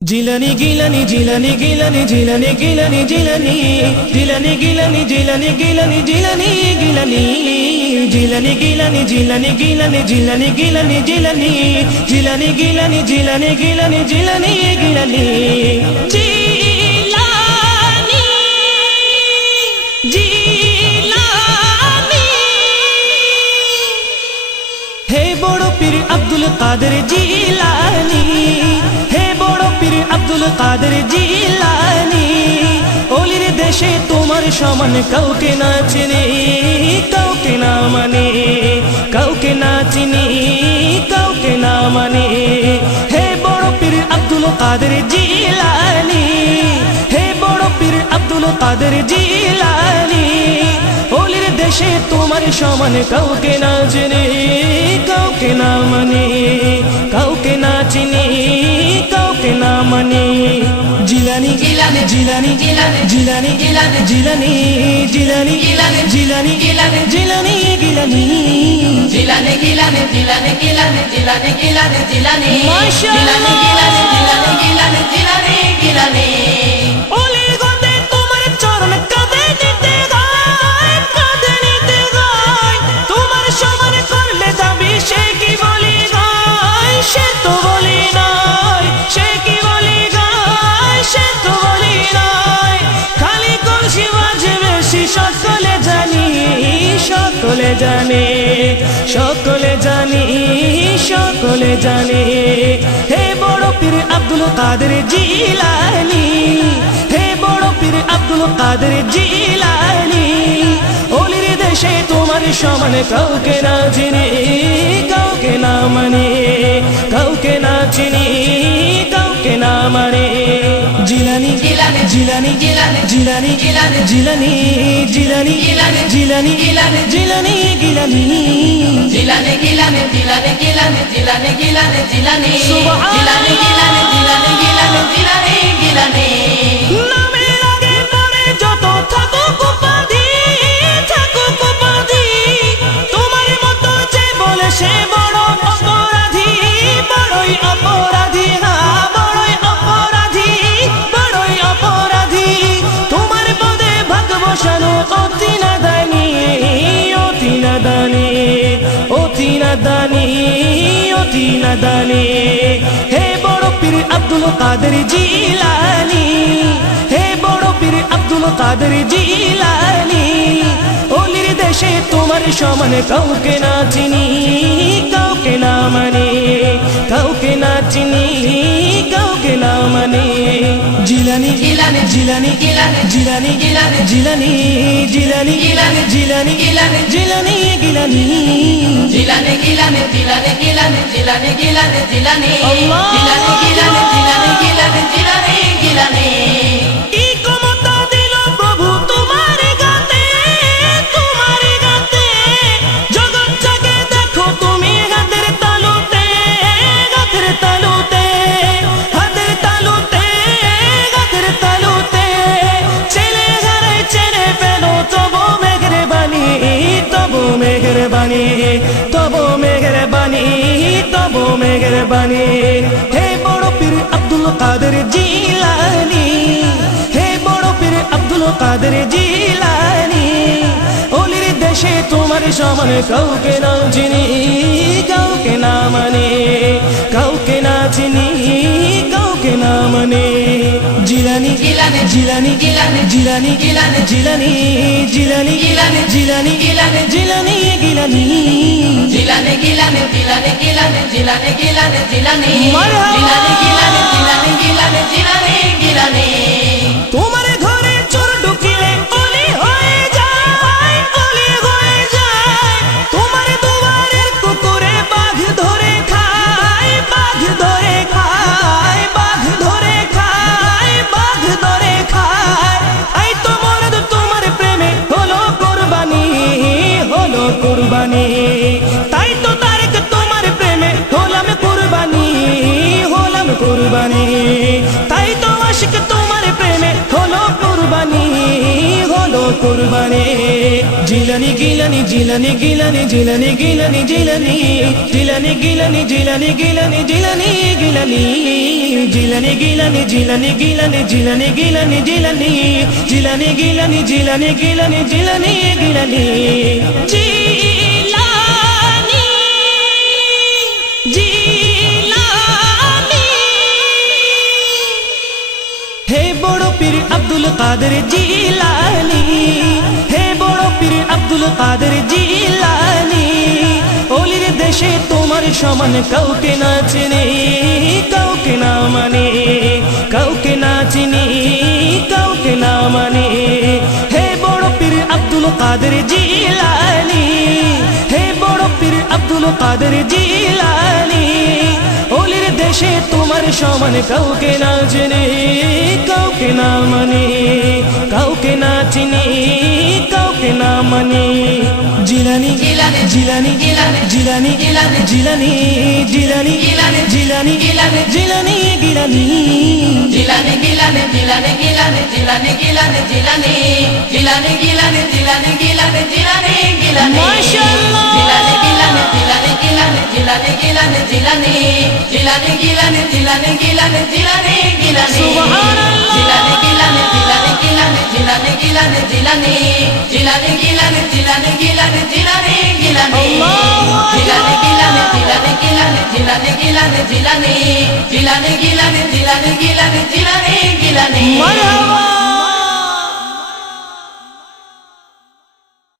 জিলানি গিলানি জিলানি গিলানি জিলানি গিলানি জিলানি জিলানি গিলানি জিলানি গিলানি জিলানি গিলানি জিলানি গিলানি জিলানি গিলানি জিলানি গিলানি জিলানি জিলানি গিলানি জিলানি গিলানি জিলানি গিলানি জিলানি জিলানি হে বড় পীর আব্দুল কাদের জিলানি আব্দুল কাদের জিলানি ওলির দেশে তোমার সমান কাউকে না চিনি কাউকে না মানে কাউকে না চিনি কাউকে না মানে হে বড় পীর আব্দুল কাদের জিলানি হে বড় পীর আব্দুল কাদের জিলানি ওলির দেশে তোমার সমান কাউকে না চিনি কাউকে না মানে কাউকে না চিনি কাউকে না মানে জিলানি জিলানি জিলানি জিলানি জিলানি জিলানি জিলানি জিলানি জিলানি জিলানি গিলানি জিলানি গিলানি জিলানি গিলানি জিলানি গিলানি জিলানি মাশাআল্লাহ জিলানি গিলানি জিলানি জিলানি গিলানি ওলি গতে তোমার চরণ কাঁদে নিতে গায় কাঁদে নিতে গায় তোমার সমান করলে দাবি সে কি বলি গায় সে তো বলি নয় সে কি বলি গায় সে তো বলি নয় খালি কলসি বাজে বেশি সকলে জানি সকলে জানে সকলে জানি সকলে জানে হে বড় পীর আব্দুল কাদের জিলানি হে বড় পীর আব্দুল কাদের জিলানি ওলির দেশে তোমার সমান কাউকে না চিনি কাউকে না মানে কাউকে না চিনি কাউকে না মানে জিলানি জিলানি জিলানি জিলানি জিলানি জিলানি জিলানি জিলানি গিলানি জিলানি গিলানি জিলানি গিলানি জিলানি গিলানি জিলানি জিলানি গিলানি জিলানি গিলানি জিলানি গিলানি নামের আগে পরে যত থাকুক উপাধি থাকুক উপাধি তোমার মতো যে বলে সে বড় অপরাধী বড়ই অপরাধী বড়ই অপরাধী বড়ই অপরাধী তোমার পদে ভাগ বসানো অতি নাদানি অতি নাদানি অতি নাদানি অতি নাদানি হে বড় পীর আব্দুল কাদের জিলানি হে বড় পীর আব্দুল কাদের জিলানি ওলির দেশে তোমার সমান কাউকে না চিনি কাউকে না মানে কাউকে না চিনি কাউকে না মানে জিলানি জিলানি জিলানি জিলানি জিলানি জিলানি জিলানি জিলানি গিলানি জিলানি গিলানি জিলানি গিলানি জিলানি গিলানি জিলানি আল্লাহ জিলানি গিলানি জিলানি গিলানি জিলানি গিলানি কি ক্ষমতা দিল প্রভু তোমার গাতে তোমার গাতে জগৎটাকে দেখো তুমি হাতের তালুতে হাতের তালুতে হাতের তালুতে হাতের তালুতে ছেলে হারায় ছেলে পেল তবু মেহেরবানি তবু মেহেরবানি তবু মেহেরবানি তবু মেহেরবানি হে বড় পীর আব্দুল কাদের জিলানি হে বড় পীর আব্দুল কাদের জিলানি ওলির দেশে তোমার সমান কাউকে না চিনি কাউকে না মানে কাউকে না চিনি কাউকে না মানে জিলানি জিলানি জিলানি জিলানি জিলানি জিলানি জিলানি জিলানি গিলানি জিলানি গিলানি জিলানি জিলানি জিলানি জিলানি জিলানি গিলানি জিলানি জিলানি গিলানি তোমার ঘরে চোর ঢুকিলে ওলি হয়ে যায় ওলি হয়ে যায় তোমার দুয়ারের কুকুরে বাঘ ধরে খায় বাঘ ধরে খায় বাঘ ধরে খায় বাঘ ধরে খায় এই তো মরদ তোমার প্রেমে হলো কুরবানি হলো কুরবানি তাই তো তারেক তোমার প্রেমে হলাম কুরবানি হলাম কুরবানি তাই তো আশিক তোমার প্রেমে হলো কুরবানি হলো কুরবানি জিলানি গিলানি জিলানি গিলানি জিলানি গিলানি জিলানি জিলানি গিলানি জিলানি গিলানি জিলানি গিলানি জিলানি গিলানি জিলানি গিলানি জিলানি গিলানি জিলানি জিলানি গিলানি জিলানি গিলানি জিলানি গিলানি জিলানি জিলানি হে বড় পীর আব্দুল কাদের জিলানি হে বড় পীর আব্দুল কাদের জিলানি ওলির দেশে তোমার সমান কাউকে না চিনি কাউকে না মানে কাউকে না চিনি কাউকে না মানে হে বড় পীর আব্দুল কাদের জিলানি হে বড় পীর আব্দুল কাদের জিলানি ওলির দেশে তোমার সমান কাউকে না চিনি কাউকে না মানে কাউকে না চিনি কাউকে না মানে জিলানি জিলানি জিলানি জিলানি জিলানি জিলানি জিলানি জিলানি গিলানি জিলানি গিলানি জিলানি গিলানি জিলানি গিলানি জিলানি জিলানি গিলানি জিলানি গিলানি জিলানি গিলানি মাশাআল্লাহ জিলানি গিলানি জিলানি গিলানি জিলানি গিলানি জিলানি জিলানি গিলানি জিলানি গিলানি জিলানি গিলানি সুবহানাল্লাহ জিলানি গিলানি জিলানি গিলানি জিলানি গিলানি জিলানি জিলানি গিলানি জিলানি গিলানি জিলানি গিলানি আল্লাহু জিলানি গিলানি জিলানি গিলানি জিলানি গিলানি জিলানি জিলানি গিলানি জিলানি গিলানি জিলানি গিলানি মারহাবা